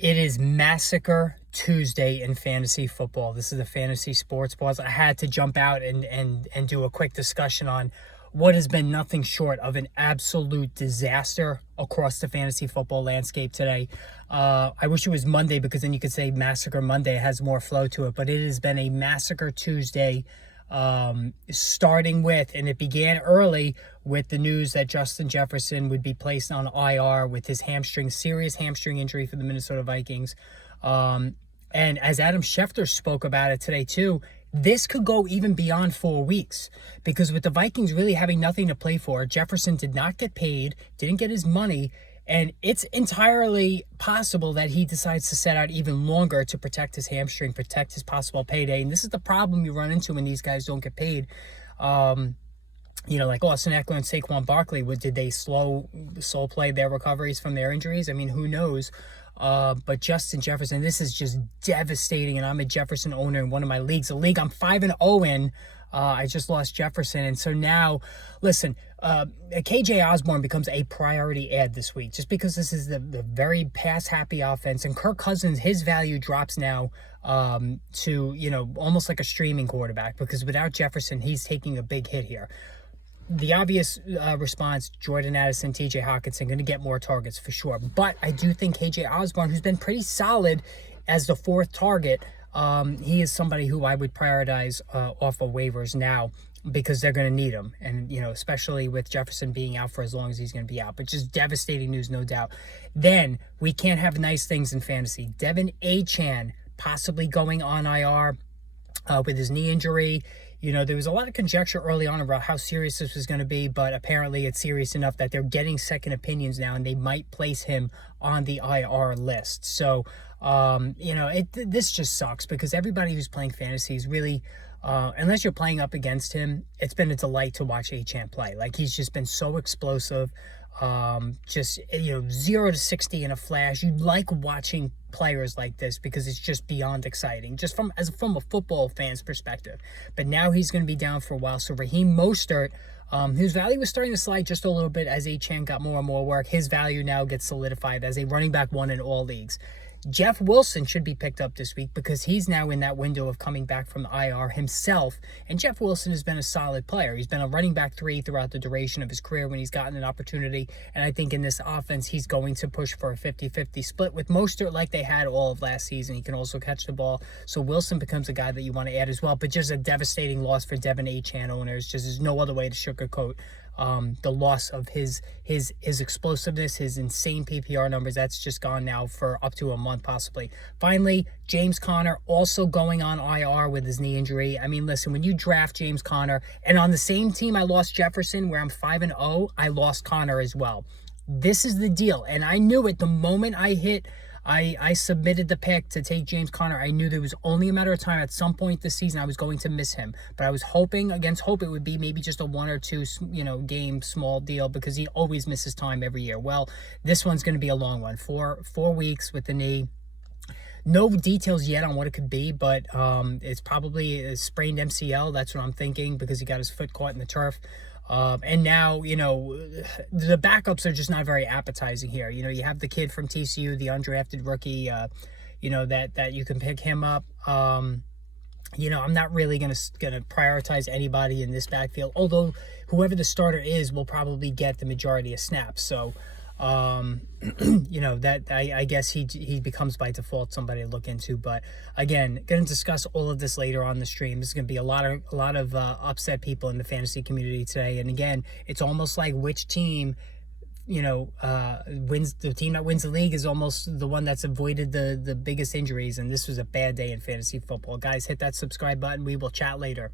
It is Massacre Tuesday in fantasy football. This is the Fantasy Sports Buzz. I had to jump out and do a quick discussion on what has been nothing short of an absolute disaster across the fantasy football landscape today. I wish it was Monday because then you could say Massacre Monday. It has more flow to it, but it has been a Massacre Tuesday, starting with, and it began early with the news that Justin Jefferson would be placed on IR with his serious hamstring injury for the Minnesota Vikings. And as Adam Schefter spoke about it today too, this could go even beyond 4 weeks because with the Vikings really having nothing to play for, Jefferson did not get paid, didn't get his money, and it's entirely possible that he decides to set out even longer to protect his hamstring, protect his possible payday. And this is the problem you run into when these guys don't get paid. Like Austin Eckler and Saquon Barkley, did they slow play their recoveries from their injuries? I mean, who knows? But Justin Jefferson, this is just devastating. And I'm a Jefferson owner in one of my leagues. A league I'm 5-0 in. I just lost Jefferson. And so now, listen, KJ Osborne becomes a priority ad this week just because this is the very pass-happy offense. And Kirk Cousins, his value drops now to, almost like a streaming quarterback because without Jefferson, he's taking a big hit here. The obvious response, Jordan Addison, TJ Hawkinson, going to get more targets for sure. But I do think KJ Osborne, who's been pretty solid as the fourth target, he is somebody who I would prioritize off of waivers now because they're going to need him. And, especially with Jefferson being out for as long as he's going to be out. But just devastating news, no doubt. Then we can't have nice things in fantasy. Devon Achane possibly going on IR with his knee injury. There was a lot of conjecture early on about how serious this was going to be, but apparently it's serious enough that they're getting second opinions now, and they might place him on the IR list. So, this just sucks because everybody who's playing fantasy is really, unless you're playing up against him, it's been a delight to watch Achane play. Like, he's just been so explosive. 0 to 60 in a flash. You like watching players like this because it's just beyond exciting, just from a football fan's perspective. But now he's going to be down for a while. So Raheem Mostert, whose value was starting to slide just a little bit as Achane got more and more work, his value now gets solidified as a running back one in all leagues. Jeff Wilson should be picked up this week because he's now in that window of coming back from the IR himself. And Jeff Wilson has been a solid player. He's been a running back 3 throughout the duration of his career when he's gotten an opportunity. And I think in this offense, he's going to push for a 50-50 split with Mostert like they had all of last season. He can also catch the ball. So Wilson becomes a guy that you want to add as well. But just a devastating loss for Devon Achane owners. Just there's no other way to sugarcoat the loss of his explosiveness, his insane PPR numbers. That's just gone now for up to a month possibly. Finally, James Conner also going on IR with his knee injury. I mean, listen, when you draft James Conner, and on the same team I lost Jefferson where I'm 5-0, I lost Conner as well. This is the deal, and I knew it the moment I submitted the pick to take James Conner. I knew there was only a matter of time. At some point this season, I was going to miss him. But I was hoping against hope it would be maybe just a 1 or 2, game small deal because he always misses time every year. Well, this one's going to be a long one. 4 weeks with the knee. No details yet on what it could be, but it's probably a sprained MCL. That's what I'm thinking because he got his foot caught in the turf. And now, the backups are just not very appetizing here. You have the kid from TCU, the undrafted rookie, that you can pick him up. I'm not really gonna prioritize anybody in this backfield, although whoever the starter is will probably get the majority of snaps. So, that I guess he becomes by default somebody to look into. But again, going to discuss all of this later on the stream. This is going to be a lot of upset people in the fantasy community today. And again, it's almost like which team, wins. The team that wins the league is almost the one that's avoided the biggest injuries. And this was a bad day in fantasy football. Guys, hit that subscribe button. We will chat later.